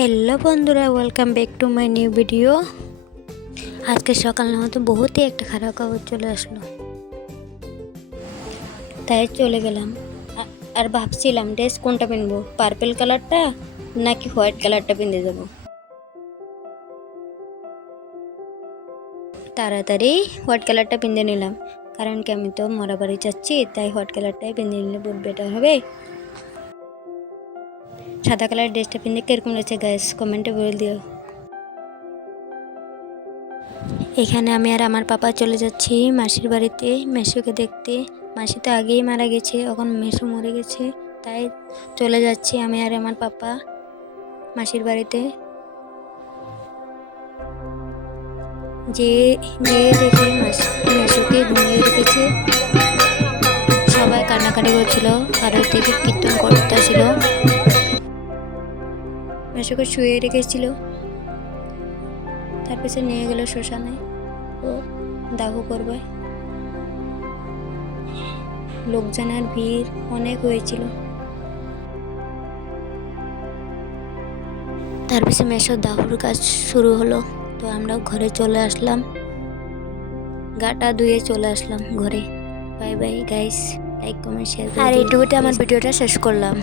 Hello बंधुरा welcome back to my new video. আজকে সকাল না হতে বহুতই একটা খারাপ খবর চলে আসলো, তাই চলে গেলাম। আর ভাবছিলাম ড্রেস কোনটা পিনবো, পার্পল কালারটা নাকি হোয়াইট কালারটা পিনতে যাব। তাড়াতাড়ি হোয়াইট কালারটা পিনতে নিলাম, কারণ কি আমি তো মরা বাড়ি যাচ্ছি, তাই হোয়াইট কালারটাই পিনতে নিলে বহুত বেটার হবে। সাদা কালার ড্রেসটা পিনতে কিরকম লাগছে গাইস কমেন্টে বলে দিও। এখানে আমি আর আমার পাপা চলে যাচ্ছি মাসির বাড়িতে মেসোকে দেখতে। মাসি তো আগেই মারা গেছে, এখন মেসো মরে গেছে, তাই চলে যাচ্ছি আমি আর আমার পাপা মাসির বাড়িতে। যে দেখে মেসোকে ঘুমিয়ে রেখেছে, সবাই কান্নাকাটি করছিল আর ওই থেকে কীর্তন করতেছিল। মেসোকে শুয়ে রেখেছিল, তারপরে নিয়ে গেল শ্মশানে ও দাহ করবে। লোকজনের ভিড় অনেক হয়েছিল। তারপরে মেসোর দাহুর কাজ শুরু হলো, তো আমরা ঘরে চলে আসলাম, গাটা ধুয়ে চলে আসলাম ঘরে। Bye bye guys, like comment share. আর এইটুকুতে আমার ভিডিওটা শেষ করলাম।